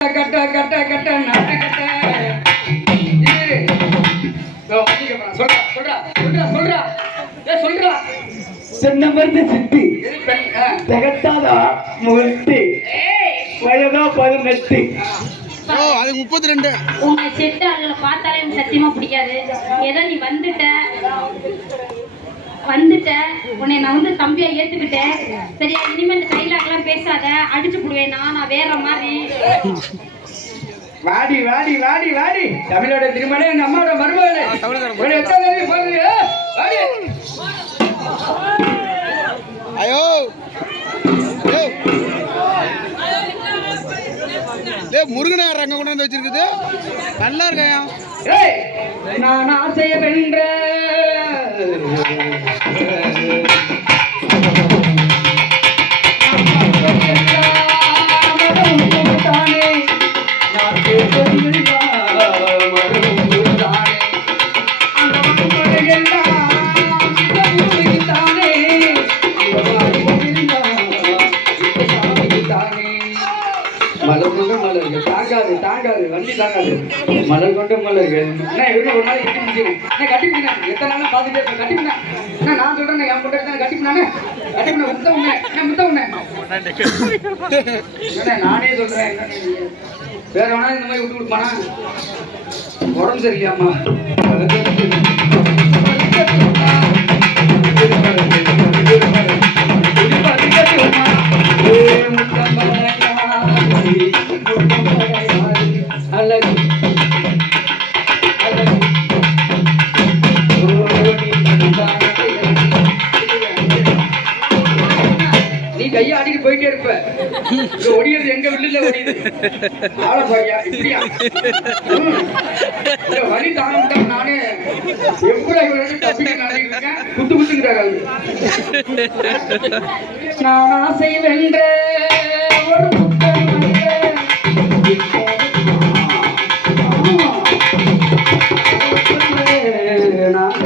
கட்ட கட்ட கட்ட நட்ட கட்ட சொல்றா சொல்றா சொல்றா சொல்றா சொல்றா தென்னமர்ந்து சித்தி திகட்டாதா முகட்டி வயதா 18. அது 32. உங்க செட்டு அதுல பார்த்தாலே எனக்கு சத்தியமா பிடிக்காது. ஏதோ நீ வந்துட்ட உன்னை நான் வந்து தம்பியா ஏத்துக்கிட்டேன். சரியா, இனிமே இந்த டைலாக்லாம் பேசாத, அடிச்சு போடுவேன். நான் வேற மாதிரி. வாடி வாடி வாடி வாடி தமிழோட திருமணம் எங்க அம்மாவோட மருமகளே வாடி. ஐயோ முருகனார் அங்க கொண்டு வந்து வச்சிருக்குது. நல்லா இருக்கையா. நான் ஆசைய வென்ற மலர் கொண்டு மலர்கள் தாங்காது தாங்காது வண்டி தாங்காது மலர் கொண்டு மலர்கள் என்ன இவங்க ஒரு நாளைக்கு கட்டி முடிச்சிடும். என்ன கட்டிப்பினாங்க எத்தனை நாளும் பார்த்துட்டே இருப்பேன். கட்டிப்பினா என்ன நான் சொல்றேன் என் பொண்ணு தானே கட்டிப்பினானே கட்டிப்பின முத்த உண்ணே என்ன முத்த உண்ணே என்ன நானே சொல்றேன். வேற வேணா இந்த மாதிரி விட்டு கொடுப்பானா உடம்பு சரியில்லையாம்மா நீ கையை ஆடிட்டு போயிட்டே இருப்ப. ஒடியது எங்க வீட்டுல ஒடியுது ஆளப்பாயா இப்படியா வழி தாங்க நானே எப்படி தப்பிக்க நினைக்கிட்டு இருக்கேன். குத்து குத்துங்கிறாங்க. நான் ஆசை வென்ற ஒரு நான்